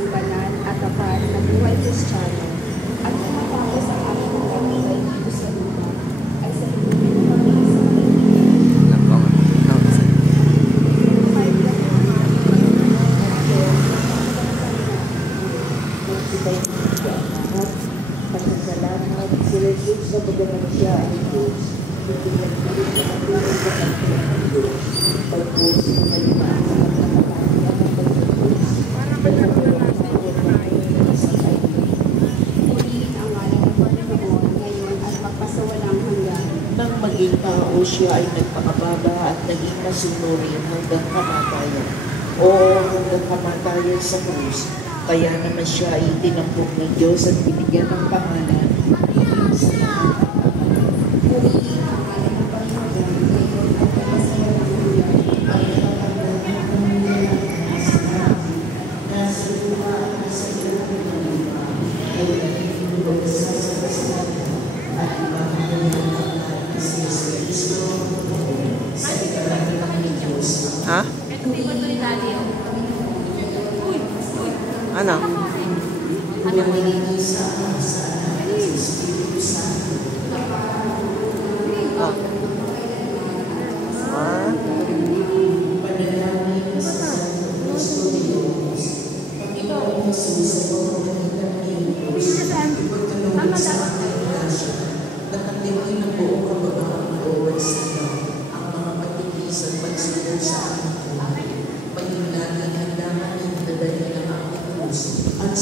isang banal at tapat na buhay Kristiyano at tumatapos ang aking buhay dito sa lupa ay sa higugin na pag-iisa pasasalamat sila Jesus sa bagaman siya ay Diyos. Hindi nagpilit na matulog sa kanyang Diyos. Pagpos na may maas at nakakaya ng pagpapos. Purihin ang ngalan ng Panginoon ngayon at magpasawalang hanggan. Nang maging tao siya ay nagpakababa at naging masunurin hanggang kamatayan. Oo, hanggang kamatayan sa krus. Kaya naman siya ay tinampok ng Diyos at binigyan ng pangalan. Purihin ang ngalan ng Panginoon ngayon at magpasawalang hanggan. Ha? Ano? Oh. Ah. Nakatibay ng buong kababaan o wansina ang mga patibis at pagsigaw sa aking buhay. Paging laging handaman ng dadali ng aking puso at